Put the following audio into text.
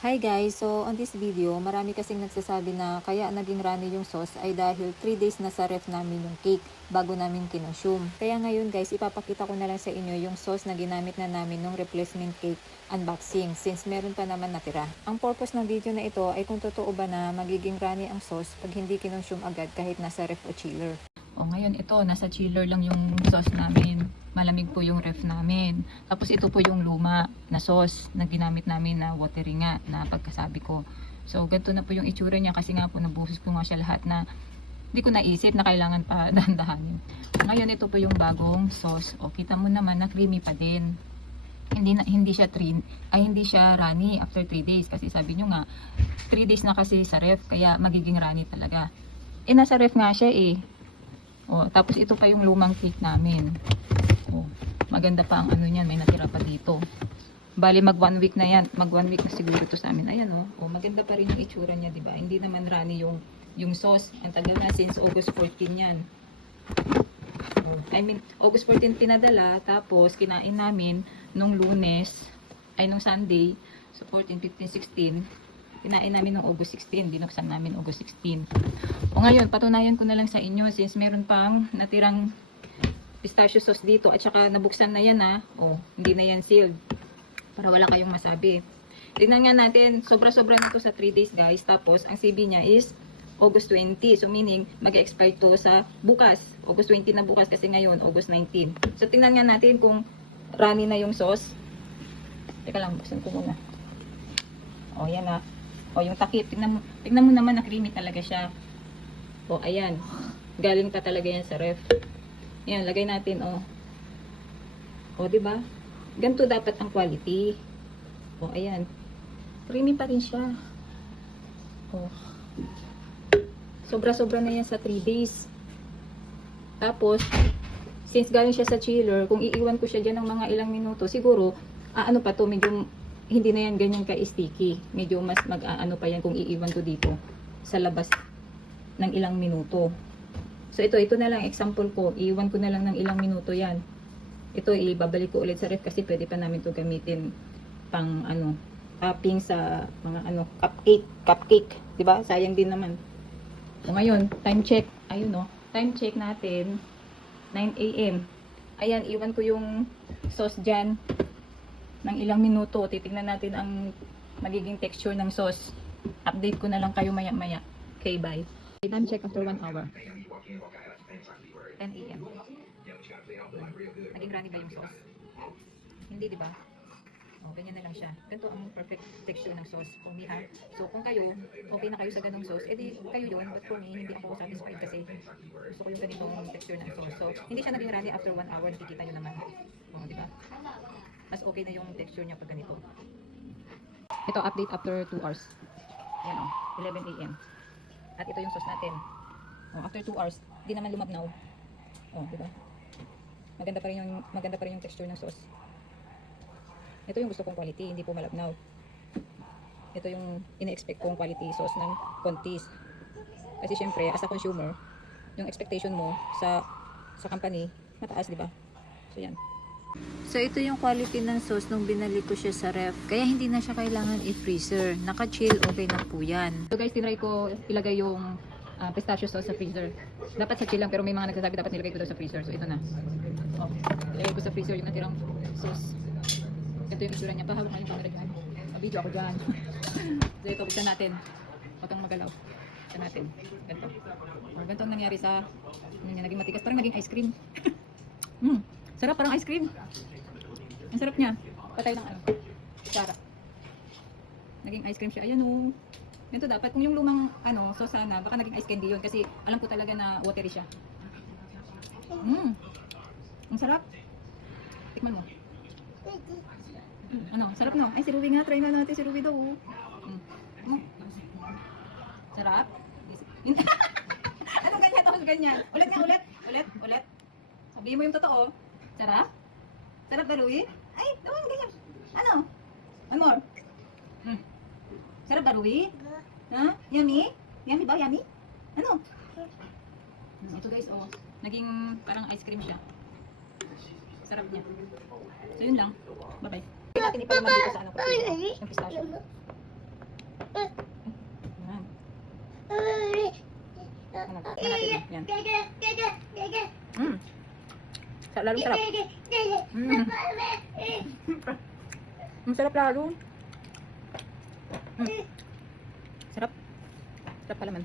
Hi guys! So on this video, marami kasing nagsasabi na kaya naging runny yung sauce ay dahil 3 days na sa ref namin yung cake bago namin kinonsume. Kaya ngayon guys, ipapakita ko na lang sa inyo yung sauce na ginamit na namin nung replacement cake unboxing since meron pa naman natira. Ang purpose ng video na ito ay kung totoo ba na magiging runny ang sauce pag hindi kinonsume agad kahit nasa ref o chiller. O ngayon ito, nasa chiller lang yung sauce namin. Malamig po yung ref namin. Tapos ito po yung luma na sauce na ginamit namin na watery nga na pagkasabi ko. So ganito na po yung itsura niya kasi nga po nabuhos ko nga siya lahat na hindi ko naisip na kailangan pa dahan-dahanin. Ngayon ito po yung bagong sauce. O kita mo naman na creamy pa din. Hindi siya runny after 3 days kasi sabi nyo nga 3 days na kasi sa ref kaya magiging runny talaga. Nasa ref nga siya eh. O, tapos ito pa yung lumang cake namin. O, maganda pa ang ano niyan, may natira pa dito. Bali mag 1 week na yan. Mag 1 week na siguro ito sa amin. Ayan o. O, maganda pa rin yung itsura niya, 'di ba? Hindi naman runny yung sauce. Ang tagal na since August 14 yan. O, August 14 pinadala, tapos kinain namin nung Lunes, nung Sunday. So 14, 15, 16. Kinain namin noong August 16, binuksan namin August 16. O ngayon, patunayan ko na lang sa inyo since meron pang natirang pistachio sauce dito at saka nabuksan na yan O, hindi na yan sealed. Para wala kayong masabi. Tignan nga natin, sobra-sobra nito sa 3 days guys. Tapos, ang CB niya is August 20. So, meaning, mag-expire to sa bukas. August 20 na bukas kasi ngayon, August 19. So, tingnan nga natin kung runny na yung sauce. Teka lang, buksan ko muna. O, yan O, yung takip. Tingnan mo naman na creamy talaga siya. O, ayan. Galing pa talaga yan sa ref. Ayan, lagay natin, O, diba? Ganito dapat ang quality. O, ayan. Creamy pa rin siya. O. Sobra-sobra na yan sa 3 days. Tapos, since galing siya sa chiller, kung iiwan ko siya dyan ng mga ilang minuto, siguro, ano pa to, medyo hindi na yan ganyan ka-sticky. Medyo mas mag-ano pa yan kung iiwan ko dito sa labas ng ilang minuto. So ito na lang example ko. Iiwan ko na lang ng ilang minuto yan. Ito ibabalik ko ulit sa ref kasi pwede pa namin to gamitin pang topping sa mga cupcake. 'Di ba? Sayang din naman. So ngayon, time check. Ayun time check natin 9 AM. Ayan, iwan ko yung sauce dyan ng ilang minuto. Titingnan natin ang magiging texture ng sauce. Update ko na lang kayo maya-maya. Okay, bye. Time check after 1 hour. 10 AM. Naging runny ba yung sauce? Hindi, di ba? O, ganyan na lang siya. Ganito ang perfect texture ng sauce for me, ha? So, kung kayo, okay na kayo sa ganong sauce, edi kayo yun. But for me, hindi ako satisfied kasi gusto ko yung ganitong texture ng sauce. So, hindi siya naging runny after 1 hour. Nakikita nyo naman. O, di ba? Mas okay na yung texture niya pag ganito. Ito, update after 2 hours. Ayan 11 AM. At ito yung sauce natin. After 2 hours, di naman lumabnaw. Di ba? Maganda pa rin yung texture ng sauce. Ito yung gusto kong quality, hindi po malabnaw. Ito yung ina-expect kong quality sauce ng Contis. Kasi syempre, as a consumer, yung expectation mo sa company, mataas, di ba? So yan. So ito yung quality ng sauce nung binalik ko siya sa ref. Kaya hindi na siya kailangan i-freezer. Naka-chill, okay na po yan. So guys, tinry ko ilagay yung pistachio sauce sa freezer. Dapat sa chill lang pero may mga nagsasabi dapat nilagay ko daw sa freezer. So ito na. Ilagay ko sa freezer yung natirang sauce. Ito yung itsura niya. Pahawak nga yung camera dyan. Video ako dyan. So ito, buksan natin. Huwag kang magalaw. Buksan natin. Ganito. Ganito ang nangyari sa naging matigas. Parang naging ice cream. Sarap, parang ice cream. Ang sarap niya. Patay ng kutsara. Naging ice cream siya. Ayan Ganito dapat. Kung yung lumang sauce sana, baka naging ice candy yun. Kasi alam ko talaga na watery siya. Ang sarap. Tikman mo. Sarap no? Ay, si Ruby nga. Try na natin si Ruby daw. Sarap. Anong ganyan? Anong ganyan? Ulit nga, ulit. Sabihin mo yung totoo. Sarap? Sarap ba, Louie? Ay, naman ganyan. One more. Sarap ba, Louie? Ha? Yummy? Yummy ba? Yummy? Ito guys, naging parang ice cream siya. Sarap niya. So yun lang. Bye-bye. Natin ipalamag dito sa yung pistachio. Tikman natin. Yan. Lalong sarap. Sarap lalo. Sarap. Sarap pala man.